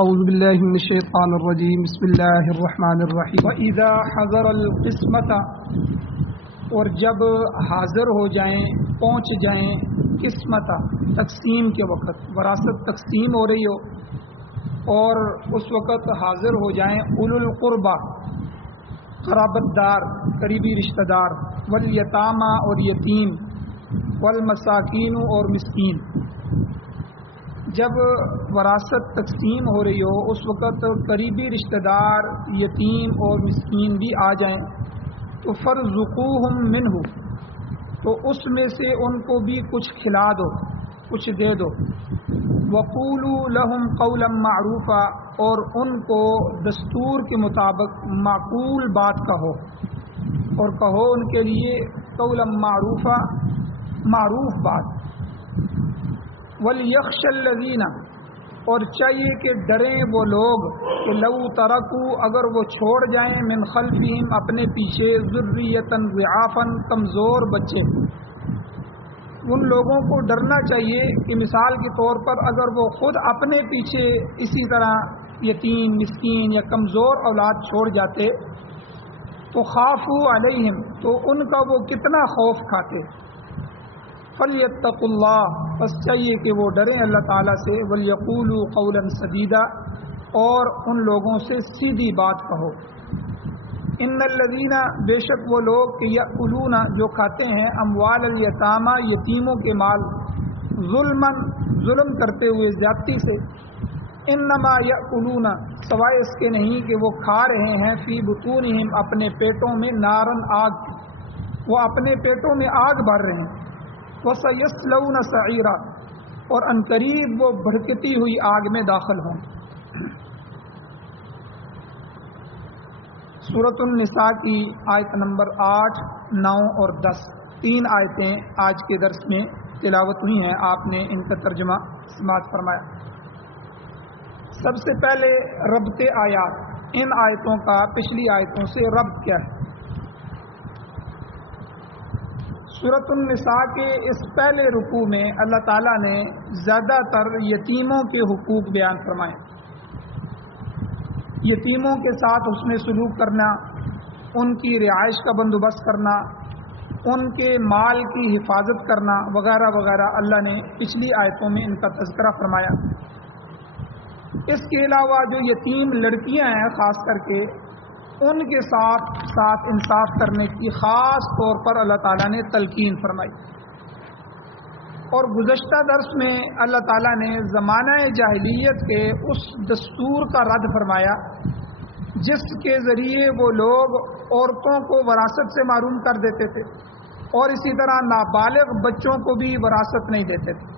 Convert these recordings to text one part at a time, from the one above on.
اعوذ باللہ من الشیطان الرجیم بسم اللہ الرحمن الرحیم وَإِذَا حَضَرَ الْقِسْمَةَ اور جب حاضر ہو جائیں پہنچ جائیں قسمت تقسیم کے وقت وراثت تقسیم ہو رہی ہو اور اس وقت حاضر ہو جائیں اولو القربہ قرابت دار قریبی رشتہ دار والیتامى اور یتیم والمساکین اور مسکین جب وراثت تقسیم ہو رہی ہو اس وقت قریبی رشتہ دار یتیم اور مسکین بھی آ جائیں تو فارزقوہم منہ تو اس میں سے ان کو بھی کچھ کھلا دو کچھ دے دو وقولوا لہم قولا معروفا اور ان کو دستور کے مطابق معقول بات کہو اور کہو ان کے لیے قولا معروفا معروف بات وَلْيَخْشَ الَّذِينَ اور چاہیے کہ ڈریں وہ لوگ کہ لو ترکو اگر وہ چھوڑ جائیں من خلفہم اپنے پیچھے ذریۃ ضعافا کمزور بچے ان لوگوں کو ڈرنا چاہیے کہ مثال کے طور پر اگر وہ خود اپنے پیچھے اسی طرح یتیم مسکین یا کمزور اولاد چھوڑ جاتے تو خافوا علیہم تو ان کا وہ کتنا خوف کھاتے فَلْيَتَّقُوا اللَّهَ بس چاہیے کہ وہ ڈریں اللہ تعالیٰ سے وَلْيَقُولُوا قَوْلًا سَدِيدًا اور ان لوگوں سے سیدھی بات کہو ان الذین بے شک وہ لوگ کہ یأکلون جو کھاتے ہیں اموال الیتامى یتیموں کے مال ظلم کرتے ہوئے زیادتی سے انما یأکلون سوائے اس کے نہیں کہ وہ کھا رہے ہیں فی بطونہم اپنے پیٹوں میں نارن آگ وہ اپنے پیٹوں میں آگ بھر رہے ہیں وَسَيَصْلَوْنَ سَعِيرًا اور عنقریب وہ بھڑکتی ہوئی آگ میں داخل ہوں سورۃ النساء کی آیت نمبر 8, 9 اور 10 تین آیتیں آج کے درس میں تلاوت ہوئی ہیں آپ نے ان کا ترجمہ سماعت فرمایا سب سے پہلے ربط آیات ان آیتوں کا پچھلی آیتوں سے ربط کیا ہے سورۃ النساء کے اس پہلے رکوع میں اللہ تعالیٰ نے زیادہ تر یتیموں کے حقوق بیان فرمائے یتیموں کے ساتھ حسن سلوک کرنا ان کی رہائش کا بندوبست کرنا ان کے مال کی حفاظت کرنا وغیرہ وغیرہ اللہ نے پچھلی آیتوں میں ان کا تذکرہ فرمایا اس کے علاوہ جو یتیم لڑکیاں ہیں خاص کر کے ان کے ساتھ انصاف کرنے کی خاص طور پر اللہ تعالیٰ نے تلقین فرمائی اور گزشتہ درس میں اللہ تعالیٰ نے زمانہ جاہلیت کے اس دستور کا رد فرمایا جس کے ذریعے وہ لوگ عورتوں کو وراثت سے محروم کر دیتے تھے اور اسی طرح نابالغ بچوں کو بھی وراثت نہیں دیتے تھے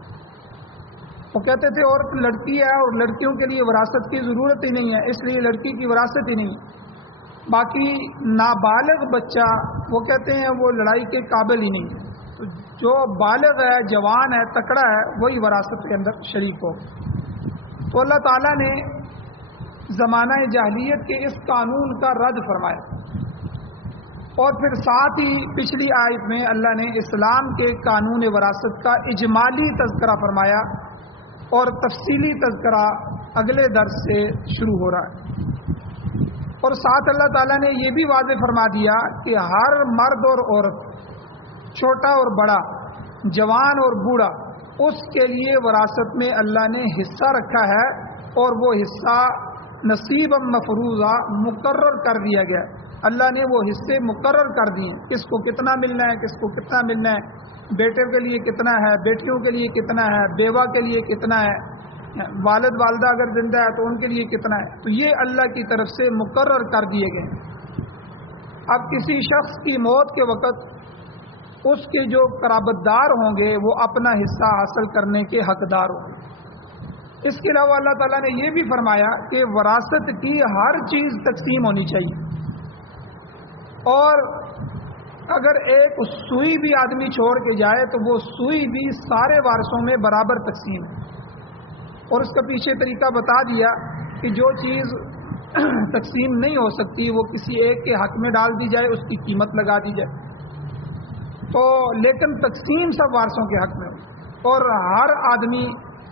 وہ کہتے تھے عورت لڑکی ہے اور لڑکیوں کے لیے وراثت کی ضرورت ہی نہیں ہے اس لیے لڑکی کی وراثت ہی نہیں باقی نابالغ بچہ وہ کہتے ہیں وہ لڑائی کے قابل ہی نہیں ہے تو جو بالغ ہے جوان ہے تکڑا ہے وہی وراثت کے اندر شریک ہو تو اللہ تعالیٰ نے زمانہ جاہلیت کے اس قانون کا رد فرمایا اور پھر ساتھ ہی پچھلی آیت میں اللہ نے اسلام کے قانون وراثت کا اجمالی تذکرہ فرمایا اور تفصیلی تذکرہ اگلے درس سے شروع ہو رہا ہے اور ساتھ اللہ تعالیٰ نے یہ بھی واضح فرما دیا کہ ہر مرد اور عورت چھوٹا اور بڑا جوان اور بوڑھا اس کے لیے وراثت میں اللہ نے حصہ رکھا ہے اور وہ حصہ نصیبا مفروضہ مقرر کر دیا گیا اللہ نے وہ حصے مقرر کر دیے کس کو کتنا ملنا ہے کس کو کتنا ملنا ہے بیٹے کے لیے کتنا ہے بیٹیوں کے لیے کتنا ہے بیوہ کے لیے کتنا ہے والد والدہ اگر زندہ ہے تو ان کے لیے کتنا ہے تو یہ اللہ کی طرف سے مقرر کر دیے گئے اب کسی شخص کی موت کے وقت اس کے جو قرابت دار ہوں گے وہ اپنا حصہ حاصل کرنے کے حقدار ہوں گے اس کے علاوہ اللہ تعالیٰ نے یہ بھی فرمایا کہ وراثت کی ہر چیز تقسیم ہونی چاہیے اور اگر ایک سوئی بھی آدمی چھوڑ کے جائے تو وہ سوئی بھی سارے وارثوں میں برابر تقسیم ہے اور اس کا پیچھے طریقہ بتا دیا کہ جو چیز تقسیم نہیں ہو سکتی وہ کسی ایک کے حق میں ڈال دی جائے اس کی قیمت لگا دی جائے تو لیکن تقسیم سب وارثوں کے حق میں اور ہر آدمی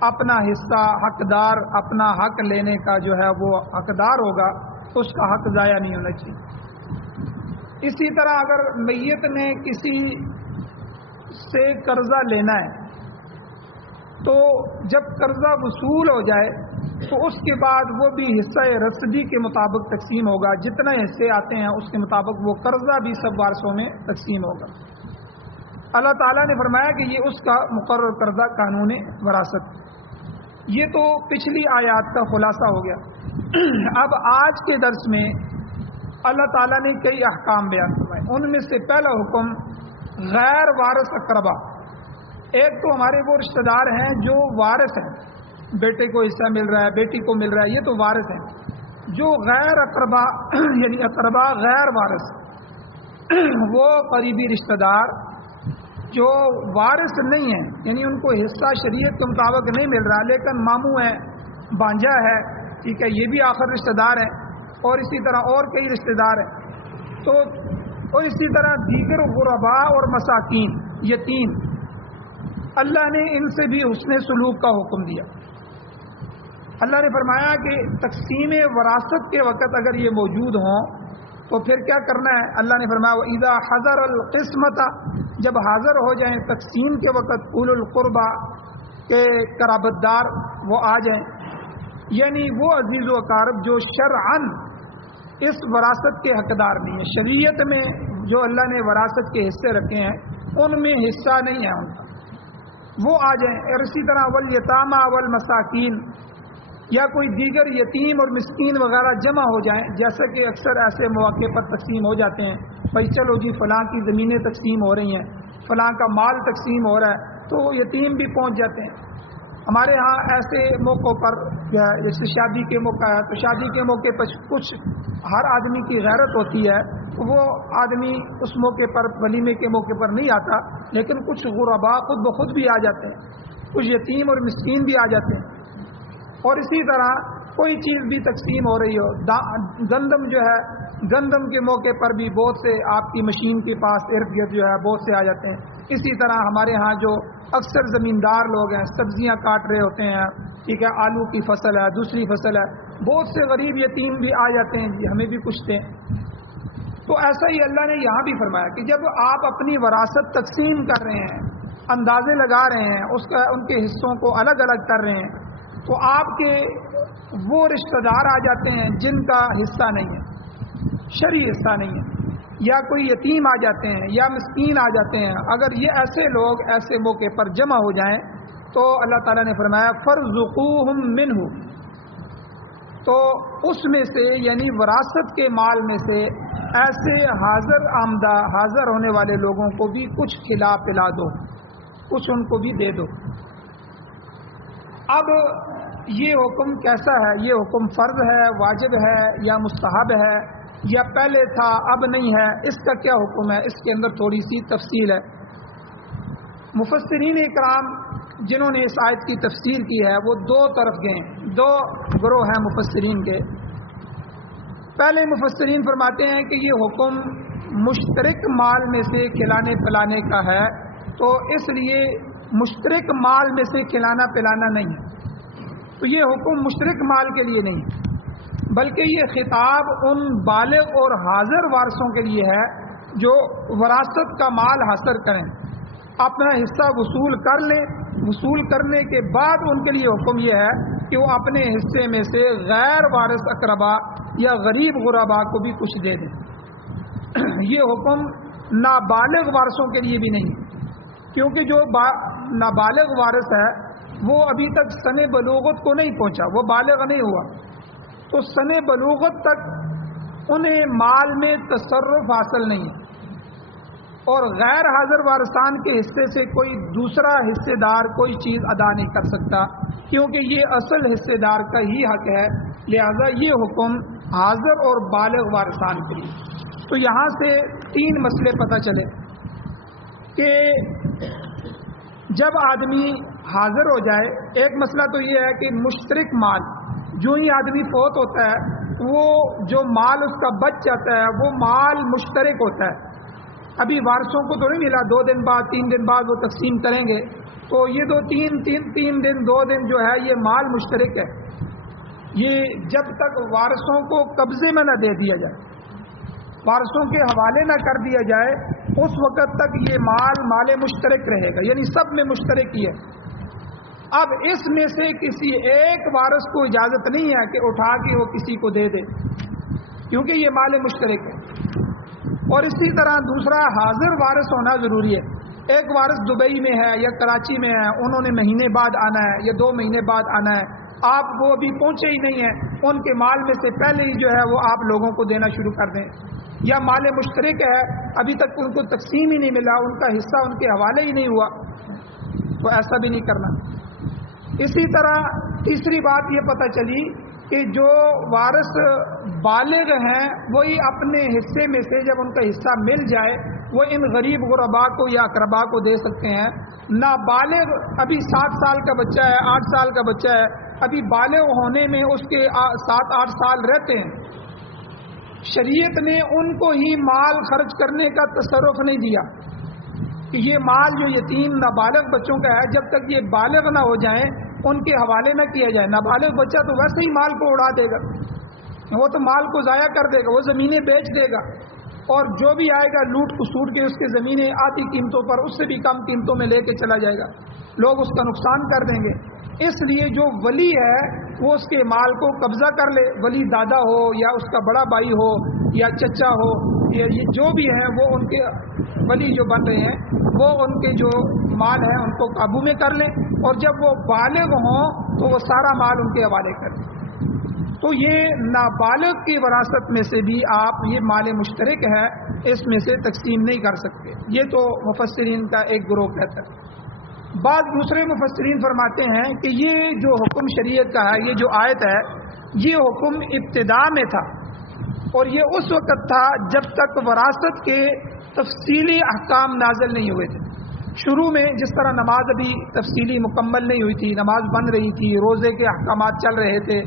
اپنا حصہ حقدار، اپنا حق لینے کا جو ہے وہ حقدار ہوگا، اس کا حق ضائع نہیں ہونا چاہیے۔ اسی طرح اگر میت نے کسی سے قرضہ لینا ہے تو جب قرضہ وصول ہو جائے تو اس کے بعد وہ بھی حصہ رصدی کے مطابق تقسیم ہوگا، جتنے حصے آتے ہیں اس کے مطابق وہ قرضہ بھی سب وارثوں میں تقسیم ہوگا۔ اللہ تعالیٰ نے فرمایا کہ یہ اس کا مقرر کردہ قانون وراثت۔ یہ تو پچھلی آیات کا خلاصہ ہو گیا۔ اب آج کے درس میں اللہ تعالیٰ نے کئی احکام بیان فرمائے، ان میں سے پہلا حکم غیر وارث اقربا۔ ایک تو ہمارے وہ رشتہ دار ہیں جو وارث ہیں، بیٹے کو حصہ مل رہا ہے، بیٹی کو مل رہا ہے، یہ تو وارث ہیں۔ جو غیر اقربا یعنی اقربا غیر وارث، وہ قریبی رشتہ دار جو وارث نہیں ہیں، یعنی ان کو حصہ شریعت کے مطابق نہیں مل رہا، لیکن ماموں ہے، بانجا ہے، ٹھیک ہے، یہ بھی آخر رشتہ دار ہیں، اور اسی طرح اور کئی رشتہ دار ہیں۔ تو اور اسی طرح دیگر غربا اور مساکین، یتیم، اللہ نے ان سے بھی حسن سلوک کا حکم دیا۔ اللہ نے فرمایا کہ تقسیم وراثت کے وقت اگر یہ موجود ہوں تو پھر کیا کرنا ہے؟ اللہ نے فرمایا وَإِذَا حَضَرَ الْقِسْمَةَ، جب حاضر ہو جائیں تقسیم کے وقت، اولو القربا کے قرابت دار وہ آ جائیں، یعنی وہ عزیز و اقارب جو شرعاً اس وراثت کے حقدار نہیں ہیں، شریعت میں جو اللہ نے وراثت کے حصے رکھے ہیں ان میں حصہ نہیں ہے ان کا، وہ آ جائیں۔ اور اسی طرح والیتامى والمساکین، یا کوئی دیگر یتیم اور مسکین وغیرہ جمع ہو جائیں، جیسا کہ اکثر ایسے مواقع پر تقسیم ہو جاتے ہیں، بھائی چلو جی فلاں کی زمینیں تقسیم ہو رہی ہیں، فلاں کا مال تقسیم ہو رہا ہے، تو یتیم بھی پہنچ جاتے ہیں۔ ہمارے ہاں ایسے موقعوں پر جیسے شادی کے موقع ہے تو شادی کے موقع پر کچھ ہر آدمی کی غیرت ہوتی ہے، وہ آدمی اس موقع پر ولیمے کے موقع پر نہیں آتا، لیکن کچھ غربا خود بخود بھی آ جاتے ہیں، کچھ یتیم اور مسکین بھی آ جاتے ہیں۔ اور اسی طرح کوئی چیز بھی تقسیم ہو رہی ہو، گندم جو ہے، گندم کے موقع پر بھی بہت سے آپ کی مشین کے پاس ارد گرد جو ہے بہت سے آ جاتے ہیں۔ اسی طرح ہمارے ہاں جو اکثر زمیندار لوگ ہیں، سبزیاں کاٹ رہے ہوتے ہیں، ٹھیک ہے، آلو کی فصل ہے، دوسری فصل ہے، بہت سے غریب یتیم بھی آ جاتے ہیں، ہمیں بھی کچھ دیں۔ تو ایسا ہی اللہ نے یہاں بھی فرمایا کہ جب آپ اپنی وراثت تقسیم کر رہے ہیں، اندازے لگا رہے ہیں، ان کے حصوں کو الگ الگ کر رہے ہیں، تو آپ کے وہ رشتہ دار آ جاتے ہیں جن کا حصہ نہیں ہے، شرعی حصہ نہیں ہے، یا کوئی یتیم آ جاتے ہیں یا مسکین آ جاتے ہیں۔ اگر یہ ایسے لوگ ایسے موقع پر جمع ہو جائیں تو اللہ تعالیٰ نے فرمایا فَارْزُقُوهُم مِّنْهُ، تو اس میں سے یعنی وراثت کے مال میں سے ایسے حاضر آمدہ حاضر ہونے والے لوگوں کو بھی کچھ کھلا پلا دو، کچھ ان کو بھی دے دو۔ اب یہ حکم کیسا ہے؟ یہ حکم فرض ہے، واجب ہے، یا مستحب ہے، یا پہلے تھا اب نہیں ہے؟ اس کا کیا حکم ہے؟ اس کے اندر تھوڑی سی تفصیل ہے۔ مفسرین اکرام جنہوں نے اس آیت کی تفسیر کی ہے وہ دو طرف گئے، دو گروہ ہیں مفسرین کے۔ پہلے مفسرین فرماتے ہیں کہ یہ حکم مشترک مال میں سے کھلانے پلانے کا ہے، تو اس لیے مشترک مال میں سے کھلانا پلانا نہیں ہے، تو یہ حکم مشترک مال کے لیے نہیں، بلکہ یہ خطاب ان بالغ اور حاضر وارثوں کے لیے ہے جو وراثت کا مال حاصل کریں، اپنا حصہ وصول کر لیں، وصول کرنے کے بعد ان کے لیے حکم یہ ہے کہ وہ اپنے حصے میں سے غیر وارث اقربا یا غریب غربا کو بھی کچھ دے دیں۔ یہ حکم نابالغ وارثوں کے لیے بھی نہیں، کیونکہ جو نابالغ وارث ہے وہ ابھی تک سن بلوغت کو نہیں پہنچا، وہ بالغ نہیں ہوا، تو سن بلوغت تک انہیں مال میں تصرف حاصل نہیں، اور غیر حاضر وارثان کے حصے سے کوئی دوسرا حصے دار کوئی چیز ادا نہیں کر سکتا، کیونکہ یہ اصل حصے دار کا ہی حق ہے، لہذا یہ حکم حاضر اور بالغ وارثان کے لیے۔ تو یہاں سے تین مسئلے پتہ چلے کہ جب آدمی حاضر ہو جائے، ایک مسئلہ تو یہ ہے کہ مشترک مال، جو ہی آدمی فوت ہوتا ہے وہ جو مال اس کا بچ جاتا ہے وہ مال مشترک ہوتا ہے، ابھی وارثوں کو تو نہیں ملا، 2 دن بعد 3 دن بعد وہ تقسیم کریں گے، تو یہ 3 دن 2 دن جو ہے یہ مال مشترک ہے، یہ جب تک وارثوں کو قبضے میں نہ دے دیا جائے، وارثوں کے حوالے نہ کر دیا جائے، اس وقت تک یہ مال مشترک رہے گا، یعنی سب میں مشترک ہی ہے۔ اب اس میں سے کسی ایک وارث کو اجازت نہیں ہے کہ اٹھا کے وہ کسی کو دے دے، کیونکہ یہ مال مشترک ہے۔ اور اسی طرح دوسرا حاضر وارث ہونا ضروری ہے۔ ایک وارث دبئی میں ہے یا کراچی میں ہے، انہوں نے مہینے بعد آنا ہے یا 2 مہینے بعد آنا ہے، آپ وہ ابھی پہنچے ہی نہیں ہیں، ان کے مال میں سے پہلے ہی جو ہے وہ آپ لوگوں کو دینا شروع کر دیں، یا مال مشترک ہے ابھی تک ان کو تقسیم ہی نہیں ملا، ان کا حصہ ان کے حوالے ہی نہیں ہوا، تو ایسا بھی نہیں کرنا۔ اسی طرح تیسری بات یہ پتہ چلی کہ جو وارث بالغ ہیں وہی اپنے حصے میں سے جب ان کا حصہ مل جائے وہ ان غریب غربا کو یا اقربا کو دے سکتے ہیں۔ نابالغ ابھی 7 سال کا بچہ ہے، 8 سال کا بچہ ہے، ابھی بالغ ہونے میں اس کے 7-8 سال رہتے ہیں، شریعت نے ان کو ہی مال خرچ کرنے کا تصرف نہیں دیا کہ یہ مال جو یتیم نابالغ بچوں کا ہے جب تک یہ بالغ نہ ہو جائیں ان کے حوالے نہ کیا جائے۔ نابالغ بچہ تو ویسے ہی مال کو اڑا دے گا، وہ تو مال کو ضائع کر دے گا، وہ زمینیں بیچ دے گا، اور جو بھی آئے گا لوٹ کسوٹ کے اس کی زمینیں آدھی قیمتوں پر اس سے بھی کم قیمتوں میں لے کے چلا جائے گا، لوگ اس کا نقصان کر دیں گے۔ اس لیے جو ولی ہے وہ اس کے مال کو قبضہ کر لے، ولی دادا ہو یا اس کا بڑا بھائی ہو یا چچا ہو یا جو بھی ہیں وہ ان کے ولی جو بن رہے ہیں وہ ان کے جو مال ہیں ان کو قابو میں کر لیں، اور جب وہ بالغ ہوں تو وہ سارا مال ان کے حوالے کر دیں۔ تو یہ نابالغ کی وراثت میں سے بھی آپ یہ مال مشترک ہے اس میں سے تقسیم نہیں کر سکتے، یہ تو مفسرین کا ایک گروہ کہتا ہے۔ بعض دوسرے مفسرین فرماتے ہیں کہ یہ جو حکم شریعت کا ہے، یہ جو آیت ہے، یہ حکم ابتدا میں تھا، اور یہ اس وقت تھا جب تک وراثت کے تفصیلی احکام نازل نہیں ہوئے تھے۔ شروع میں جس طرح نماز ابھی تفصیلی مکمل نہیں ہوئی تھی، نماز بن رہی تھی، روزے کے احکامات چل رہے تھے،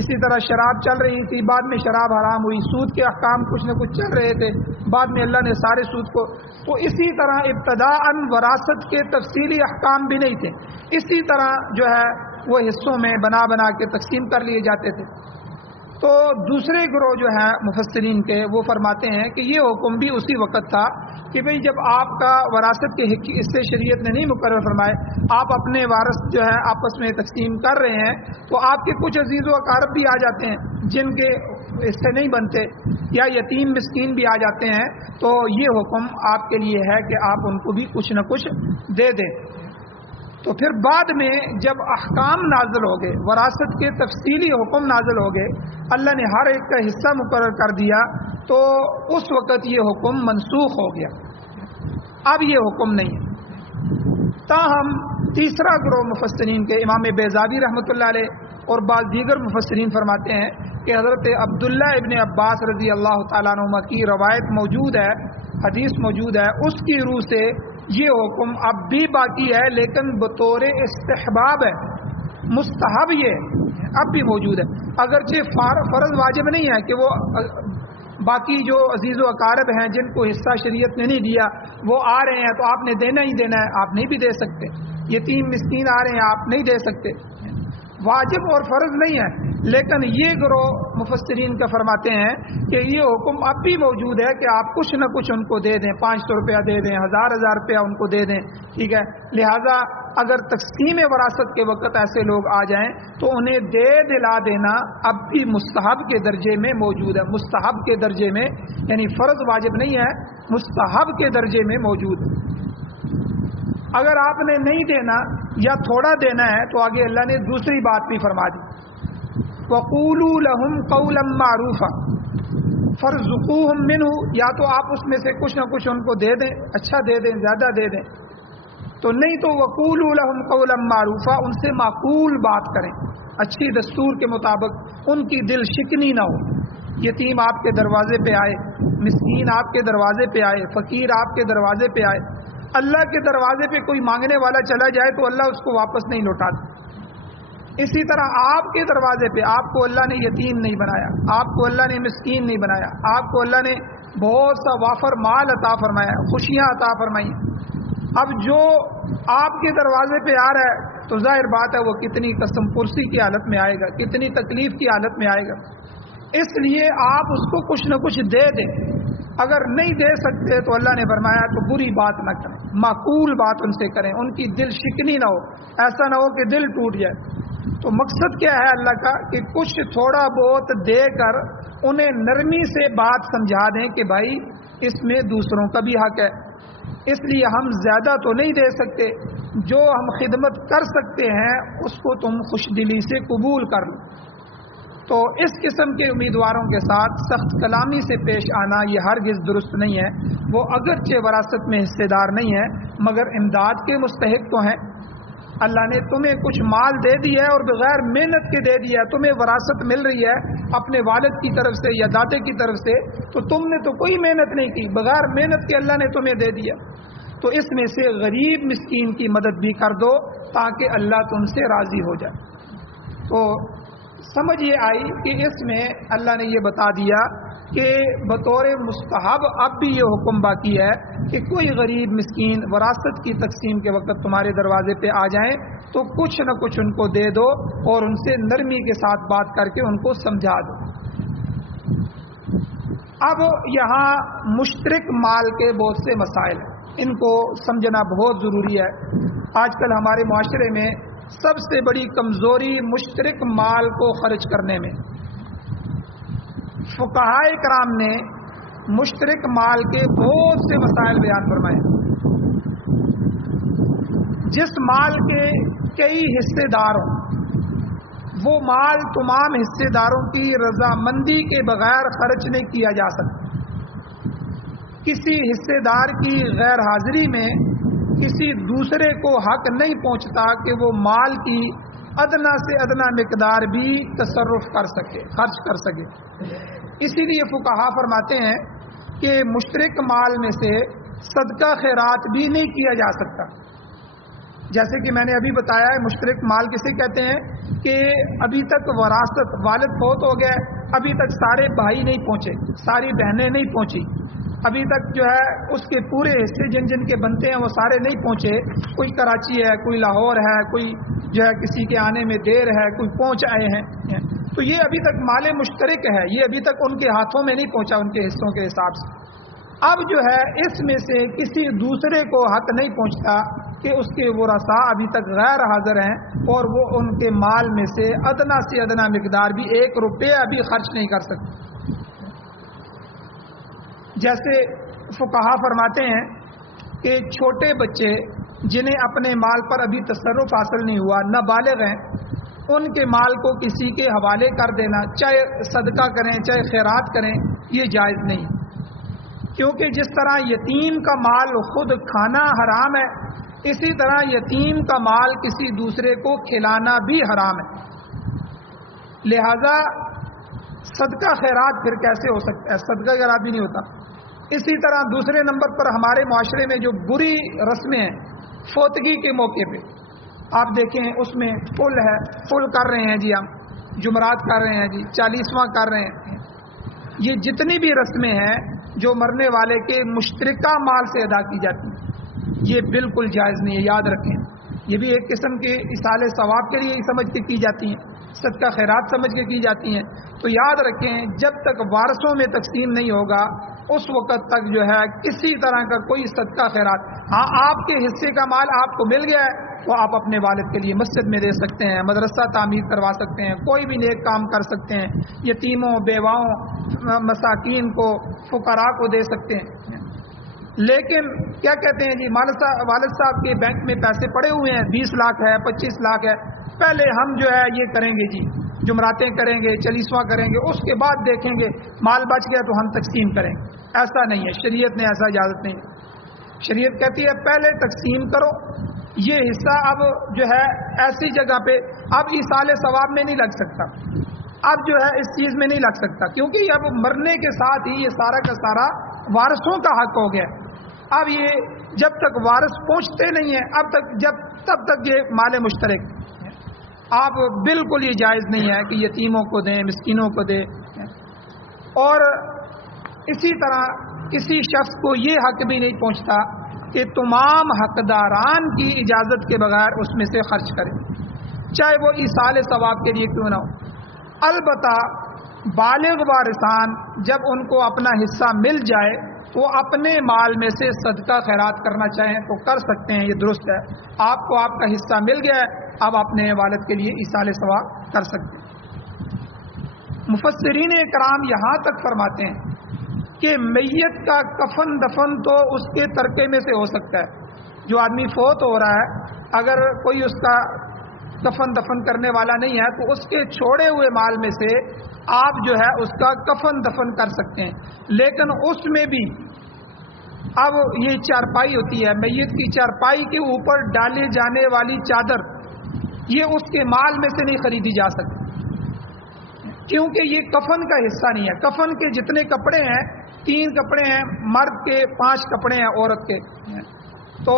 اسی طرح شراب چل رہی تھی، بعد میں شراب حرام ہوئی، سود کے احکام کچھ نہ کچھ چل رہے تھے، بعد میں اللہ نے سارے سود کو، تو اسی طرح ابتداءً وراثت کے تفصیلی احکام بھی نہیں تھے، اسی طرح جو ہے وہ حصوں میں بنا بنا کے تقسیم کر لیے جاتے تھے۔ تو دوسرے گروہ جو ہیں مفسرین کے وہ فرماتے ہیں کہ یہ حکم بھی اسی وقت تھا کہ بھئی جب آپ کا وراثت کے حصے شریعت نے نہیں مقرر فرمائے، آپ اپنے وارث جو ہے آپس میں تقسیم کر رہے ہیں، تو آپ کے کچھ عزیز و اقارب بھی آ جاتے ہیں جن کے حصے نہیں بنتے، یا یتیم مسکین بھی آ جاتے ہیں، تو یہ حکم آپ کے لیے ہے کہ آپ ان کو بھی کچھ نہ کچھ دے دیں۔ تو پھر بعد میں جب احکام نازل ہو گئے، وراثت کے تفصیلی حکم نازل ہو گئے، اللہ نے ہر ایک کا حصہ مقرر کر دیا، تو اس وقت یہ حکم منسوخ ہو گیا، اب یہ حکم نہیں ہے۔ تاہم تیسرا گروہ مفسرین کے امام بیضاوی رحمۃ اللہ علیہ اور بعض دیگر مفسرین فرماتے ہیں کہ حضرت عبداللہ ابن عباس رضی اللہ تعالیٰ عنہ کی روایت موجود ہے، حدیث موجود ہے، اس کی روح سے یہ حکم اب بھی باقی ہے، لیکن بطور استحباب ہے، مستحب یہ اب بھی موجود ہے، اگرچہ فرض واجب نہیں ہے کہ وہ باقی جو عزیز و اقارب ہیں جن کو حصہ شریعت نے نہیں دیا وہ آ رہے ہیں تو آپ نے دینا ہی دینا ہے، آپ نہیں بھی دے سکتے، یتیم مسکین آ رہے ہیں آپ نہیں دے سکتے، واجب اور فرض نہیں ہے۔ لیکن یہ گروہ مفسرین کا فرماتے ہیں کہ یہ حکم اب بھی موجود ہے کہ آپ کچھ نہ کچھ ان کو دے دیں، 500 روپیہ دے دیں، 1000 روپیہ ان کو دے دیں، ٹھیک ہے۔ لہٰذا اگر تقسیم وراثت کے وقت ایسے لوگ آ جائیں تو انہیں دے دلا دینا اب بھی مستحب کے درجے میں موجود ہے، مستحب کے درجے میں، یعنی فرض واجب نہیں ہے، مستحب کے درجے میں موجود ہے۔ اگر آپ نے نہیں دینا یا تھوڑا دینا ہے تو آگے اللہ نے دوسری بات بھی فرما دی، وَقُولُوا لَهُمْ قَوْلًا مَّعْرُوفًا فَارْزُقُوهُم مِّنْهُ، یا تو آپ اس میں سے کچھ نہ کچھ ان کو دے دیں، اچھا دے دیں، زیادہ دے دیں، تو نہیں تو وَقُولُوا لَهُمْ قَوْلًا مَّعْرُوفًا، ان سے معقول بات کریں، اچھی دستور کے مطابق، ان کی دل شکنی نہ ہو۔ یتیم آپ کے دروازے پہ آئے، مسکین آپ کے دروازے پہ آئے، فقیر آپ کے دروازے پہ آئے، اللہ کے دروازے پہ کوئی مانگنے والا چلا جائے تو اللہ اس کو واپس نہیں لوٹاتا۔ اسی طرح آپ کے دروازے پہ آپ کو اللہ نے یتیم نہیں بنایا، آپ کو اللہ نے مسکین نہیں بنایا، آپ کو اللہ نے بہت سا وافر مال عطا فرمایا, خوشیاں عطا فرمائی. اب جو آپ کے دروازے پہ آ رہا ہے تو ظاہر بات ہے وہ کتنی قسم پرسی کی حالت میں آئے گا, کتنی تکلیف کی حالت میں آئے گا. اس لیے آپ اس کو کچھ نہ کچھ دے دیں. اگر نہیں دے سکتے تو اللہ نے فرمایا تو بری بات نہ کریں, معقول بات ان سے کریں, ان کی دل شکنی نہ ہو, ایسا نہ ہو کہ دل ٹوٹ جائے. تو مقصد کیا ہے اللہ کا کہ کچھ تھوڑا بہت دے کر انہیں نرمی سے بات سمجھا دیں کہ بھائی اس میں دوسروں کا بھی حق ہے. اس لیے ہم زیادہ تو نہیں دے سکتے, جو ہم خدمت کر سکتے ہیں اس کو تم خوش دلی سے قبول کر لو. تو اس قسم کے امیدواروں کے ساتھ سخت کلامی سے پیش آنا یہ ہرگز درست نہیں ہے. وہ اگرچہ وراثت میں حصے دار نہیں ہے مگر امداد کے مستحق تو ہیں. اللہ نے تمہیں کچھ مال دے دیا ہے اور بغیر محنت کے دے دیا ہے, تمہیں وراثت مل رہی ہے اپنے والد کی طرف سے یا دادے کی طرف سے, تو تم نے تو کوئی محنت نہیں کی, بغیر محنت کے اللہ نے تمہیں دے دیا. تو اس میں سے غریب مسکین کی مدد بھی کر دو تاکہ اللہ تم سے راضی ہو جائے. تو سمجھ یہ آئی کہ اس میں اللہ نے یہ بتا دیا کہ بطور مستحب اب بھی یہ حکم باقی ہے کہ کوئی غریب مسکین وراثت کی تقسیم کے وقت تمہارے دروازے پہ آ جائیں تو کچھ نہ کچھ ان کو دے دو اور ان سے نرمی کے ساتھ بات کر کے ان کو سمجھا دو. اب یہاں مشترک مال کے بہت سے مسائل ہیں, ان کو سمجھنا بہت ضروری ہے. آج کل ہمارے معاشرے میں سب سے بڑی کمزوری مشترک مال کو خرچ کرنے میں. فقہائے کرام نے مشترک مال کے بہت سے مسائل بیان فرمائے. جس مال کے کئی حصے دار ہوں وہ مال تمام حصے داروں کی رضامندی کے بغیر خرچ نہیں کیا جا سکتا. کسی حصے دار کی غیر حاضری میں کسی دوسرے کو حق نہیں پہنچتا کہ وہ مال کی ادنا سے ادنا مقدار بھی تصرف کر سکے, خرچ کر سکے. اسی لیے فقہا فرماتے ہیں کہ مشترک مال میں سے صدقہ خیرات بھی نہیں کیا جا سکتا. جیسے کہ میں نے ابھی بتایا ہے مشترک مال کسے کہتے ہیں کہ ابھی تک وراثت والد فوت ہو گئے, ابھی تک سارے بھائی نہیں پہنچے, ساری بہنیں نہیں پہنچی, ابھی تک جو ہے اس کے پورے حصے جن جن کے بنتے ہیں وہ سارے نہیں پہنچے. کوئی کراچی ہے, کوئی لاہور ہے, کوئی جو ہے کسی کے آنے میں دیر ہے, کوئی پہنچ آئے ہیں. تو یہ ابھی تک مال مشترک ہے, یہ ابھی تک ان کے ہاتھوں میں نہیں پہنچا ان کے حصوں کے حساب سے. اب جو ہے اس میں سے کسی دوسرے کو حق نہیں پہنچتا کہ اس کے ورثاء ابھی تک غیر حاضر ہیں اور وہ ان کے مال میں سے ادنا مقدار بھی 1 روپیہ بھی خرچ نہیں کر سکتے. جیسے فقہا فرماتے ہیں کہ چھوٹے بچے جنہیں اپنے مال پر ابھی تصرف حاصل نہیں ہوا, نابالغ ہیں, ان کے مال کو کسی کے حوالے کر دینا, چاہے صدقہ کریں چاہے خیرات کریں, یہ جائز نہیں. کیونکہ جس طرح یتیم کا مال خود کھانا حرام ہے, اسی طرح یتیم کا مال کسی دوسرے کو کھلانا بھی حرام ہے. لہذا صدقہ خیرات پھر کیسے ہو سکتا ہے, صدقہ خیرات بھی نہیں ہوتا. اسی طرح دوسرے نمبر پر ہمارے معاشرے میں جو بری رسمیں ہیں فوتگی کے موقع پہ, آپ دیکھیں اس میں فل ہے, فل کر رہے ہیں جی, ہم جمعرات کر رہے ہیں جی, 40واں کر رہے ہیں. یہ جتنی بھی رسمیں ہیں جو مرنے والے کے مشترکہ مال سے ادا کی جاتی ہیں یہ بالکل جائز نہیں ہے. یاد رکھیں یہ بھی ایک قسم کے ایصال ثواب کے لیے ہی سمجھ کے کی جاتی ہیں, صدقہ خیرات سمجھ کے کی جاتی ہیں. تو یاد رکھیں جب تک وارثوں میں تقسیم نہیں ہوگا اس وقت تک جو ہے کسی طرح کا کوئی صدقہ خیرات, ہاں آپ کے حصے کا مال آپ کو مل گیا ہے تو آپ اپنے والد کے لیے مسجد میں دے سکتے ہیں, مدرسہ تعمیر کروا سکتے ہیں, کوئی بھی نیک کام کر سکتے ہیں, یتیموں بیواؤں مساکین کو فقراء کو دے سکتے ہیں. لیکن کیا کہتے ہیں جی, والد صاحب کے بینک میں پیسے پڑے ہوئے ہیں, 20 لاکھ ہے, 25 لاکھ ہے, پہلے ہم جو ہے یہ کریں گے جی, جمراتیں کریں گے, 40واں کریں گے, اس کے بعد دیکھیں گے مال بچ گیا تو ہم تقسیم کریں گے. ایسا نہیں ہے, شریعت نے ایسا اجازت نہیں ہے. شریعت کہتی ہے پہلے تقسیم کرو, یہ حصہ اب جو ہے ایسی جگہ پہ اب ایصال ثواب میں نہیں لگ سکتا, اب جو ہے اس چیز میں نہیں لگ سکتا, کیونکہ اب مرنے کے ساتھ ہی یہ سارا کا سارا وارثوں کا حق ہو گیا. اب یہ جب تک وارث پہنچتے نہیں ہیں تب تک یہ مال مشترک, آپ بالکل یہ جائز نہیں ہے کہ یتیموں کو دیں, مسکینوں کو دیں. اور اسی طرح کسی شخص کو یہ حق بھی نہیں پہنچتا کہ تمام حقداران کی اجازت کے بغیر اس میں سے خرچ کرے، چاہے وہ ایصال ثواب کے لیے کیوں نہ ہو۔ البتہ بالغ وارثان جب ان کو اپنا حصہ مل جائے وہ اپنے مال میں سے صدقہ خیرات کرنا چاہیں تو کر سکتے ہیں، یہ درست ہے۔ آپ کو آپ کا حصہ مل گیا ہے، اب اپنے والد کے لیے ایصال ثواب کر سکتے ہیں۔ مفسرین کرام یہاں تک فرماتے ہیں کہ میت کا کفن دفن تو اس کے ترکے میں سے ہو سکتا ہے، جو آدمی فوت ہو رہا ہے اگر کوئی اس کا کفن دفن کرنے والا نہیں ہے تو اس کے چھوڑے ہوئے مال میں سے آپ جو ہے اس کا کفن دفن کر سکتے ہیں، لیکن اس میں بھی اب یہ چارپائی ہوتی ہے، میت کی چارپائی کے اوپر ڈالے جانے والی چادر یہ اس کے مال میں سے نہیں خریدی جا سکتی، کیونکہ یہ کفن کا حصہ نہیں ہے۔ کفن کے جتنے کپڑے ہیں، 3 کپڑے ہیں مرد کے، 5 کپڑے ہیں عورت کے، تو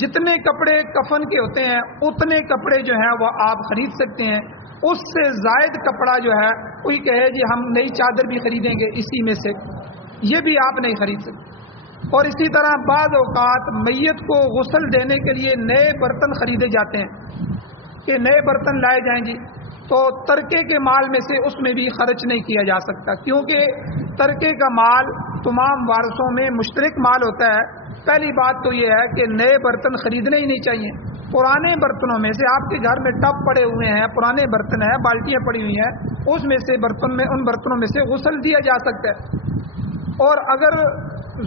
جتنے کپڑے کفن کے ہوتے ہیں اتنے کپڑے جو ہیں وہ آپ خرید سکتے ہیں۔ اس سے زائد کپڑا جو ہے کوئی کہے جی ہم نئی چادر بھی خریدیں گے اسی میں سے، یہ بھی آپ نہیں خرید سکتے۔ اور اسی طرح بعض اوقات میت کو غسل دینے کے لیے نئے برتن خریدے جاتے ہیں کہ نئے برتن لائے جائیں جی، تو ترکے کے مال میں سے اس میں بھی خرچ نہیں کیا جا سکتا، کیونکہ ترکے کا مال تمام وارثوں میں مشترک مال ہوتا ہے۔ پہلی بات تو یہ ہے کہ نئے برتن خریدنے ہی نہیں چاہیے، پرانے برتنوں میں سے آپ کے گھر میں ٹب پڑے ہوئے ہیں، پرانے برتن ہیں، بالٹیاں پڑی ہوئی ہیں، اس میں سے ان برتنوں میں سے غسل دیا جا سکتا ہے۔ اور اگر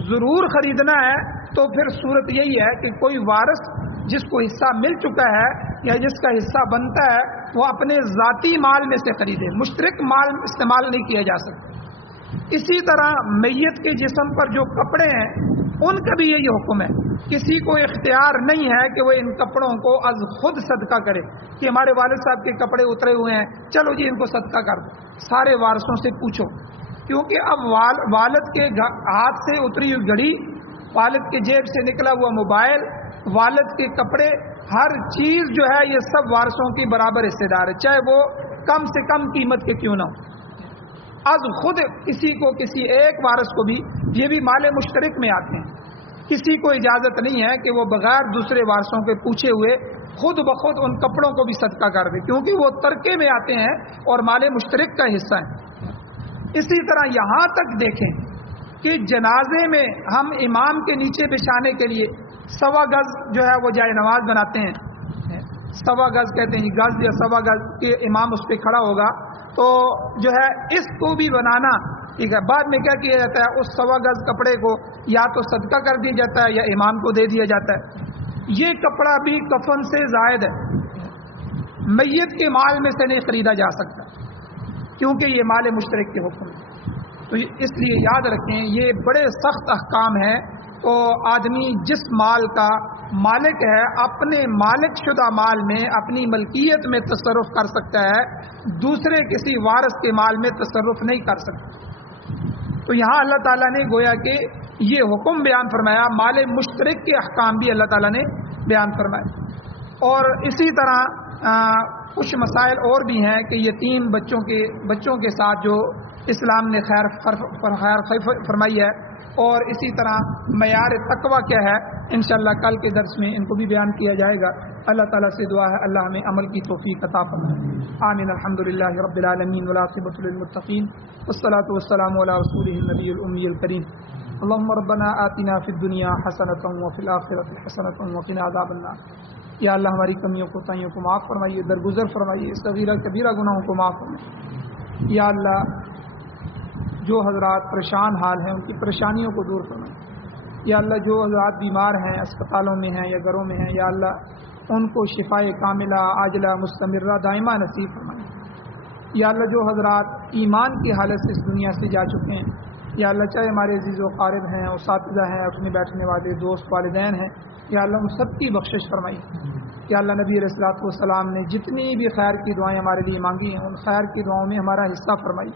ضرور خریدنا ہے تو پھر صورت یہی ہے کہ کوئی وارث جس کو حصہ مل چکا ہے یا جس کا حصہ بنتا ہے وہ اپنے ذاتی مال میں سے خریدے، مشترک مال استعمال نہیں کیا جا سکتا۔ اسی طرح میت کے جسم پر جو کپڑے ہیں ان کا بھی یہی حکم ہے، کسی کو اختیار نہیں ہے کہ وہ ان کپڑوں کو از خود صدقہ کرے کہ ہمارے والد صاحب کے کپڑے اترے ہوئے ہیں چلو جی ان کو صدقہ کر دو۔ سارے وارثوں سے پوچھو، کیونکہ اب والد کے ہاتھ سے اتری ہوئی گھڑی، والد کے جیب سے نکلا ہوا موبائل، والد کے کپڑے، ہر چیز جو ہے یہ سب وارثوں کی برابر حصے دار ہے، چاہے وہ کم سے کم قیمت کے کیوں نہ ہو۔ از خود کسی کو، کسی ایک وارث کو بھی، یہ بھی مال مشترک میں آتے ہیں، کسی کو اجازت نہیں ہے کہ وہ بغیر دوسرے وارثوں کے پوچھے ہوئے خود بخود ان کپڑوں کو بھی صدقہ کر دے، کیونکہ وہ ترکے میں آتے ہیں اور مال مشترک کا حصہ ہیں۔ اسی طرح یہاں تک دیکھیں کہ جنازے میں ہم امام کے نیچے بچھانے کے لیے 1.25 گز جو ہے وہ جائے نماز بناتے ہیں، 1.25 گز کہتے ہیں گز یا 1.25 گز کہ امام اس پہ کھڑا ہوگا، تو جو ہے اس کو بھی بنانا ٹھیک ہے۔ بعد میں کیا کیا جاتا ہے، اس 1.25 گز کپڑے کو یا تو صدقہ کر دیا جاتا ہے یا امام کو دے دیا جاتا ہے۔ یہ کپڑا بھی کفن سے زائد ہے، میت کے مال میں سے نہیں خریدا جا سکتا کیونکہ یہ مال مشترک کے حکم ہے۔ تو اس لیے یاد رکھیں یہ بڑے سخت احکام ہیں، تو آدمی جس مال کا مالک ہے اپنے مالک شدہ مال میں اپنی ملکیت میں تصرف کر سکتا ہے، دوسرے کسی وارث کے مال میں تصرف نہیں کر سکتا۔ تو یہاں اللہ تعالیٰ نے گویا کہ یہ حکم بیان فرمایا، مال مشترک کے احکام بھی اللہ تعالیٰ نے بیان فرمائے۔ اور اسی طرح کچھ مسائل اور بھی ہیں کہ یتیم بچوں کے ساتھ جو اسلام نے خیر فرمائی ہے، اور اسی طرح معیار تقوی کیا ہے، انشاءاللہ کل کے درس میں ان کو بھی بیان کیا جائے گا۔ اللہ تعالیٰ سے دعا ہے اللہ ہمیں عمل کی توفیق عطا فرمائے۔ آمین۔ الحمدللہ رب العالمین والعاقبۃ للمتقین والصلاۃ والسلام علی رسولہ النبی الامی الکریم۔ اللهم ربنا آتنا فی الدنیا حسنۃ وفی الآخرۃ حسنۃ وقنا عذاب النار۔ یا اللہ ہماری کمیوں کوتاہیوں کو معاف فرمائیے، درگزر فرمائیے، صغیرہ کبیرہ گناہوں کو معاف فرمائیے۔ یا اللہ جو حضرات پریشان حال ہیں ان کی پریشانیوں کو دور فرمائے۔ یا اللہ جو حضرات بیمار ہیں، اسپتالوں میں ہیں یا گھروں میں ہیں، یا اللہ ان کو شفائے کاملہ عاجلہ مستمرہ دائمہ نصیب فرمائے۔ یا اللہ جو حضرات ایمان کی حالت سے اس دنیا سے جا چکے ہیں، یا اللہ چاہے ہمارے عزیز و قارب ہیں، اساتذہ ہیں، اپنے بیٹھنے والے دوست والدین ہیں، یا اللہ ان سب کی بخشش فرمائی۔ یا اللہ نبی علیہ الصلوۃ والسلام نے جتنی بھی خیر کی دعائیں ہمارے لیے مانگی ہیں ان خیر کی دعاؤں میں ہمارا حصہ فرمائی،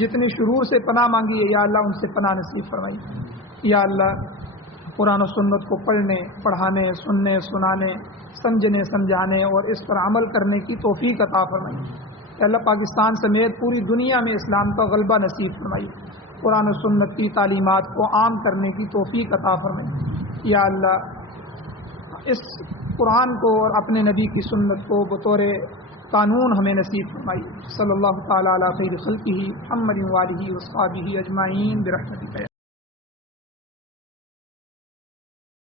جتنی شرور سے پناہ مانگی ہے یا اللہ ان سے پناہ نصیب فرمائی۔ یا اللہ قرآن و سنت کو پڑھنے، پڑھانے، سننے، سنانے، سمجھنے، سمجھانے اور اس پر عمل کرنے کی توفیق عطا فرمائی۔ کہ اللہ پاکستان سمیت پوری دنیا میں اسلام کا غلبہ نصیب فرمائی، قرآن و سنت کی تعلیمات کو عام کرنے کی توفیق عطا فرمائی۔ یا اللہ اس قرآن کو اور اپنے نبی کی سنت کو بطور قانون ہمیں نصیب فرمائی۔ صلی اللہ تعالیٰ علی خیر خلقہ محمد و آلہ و صحبہ اجمعین برحمتک۔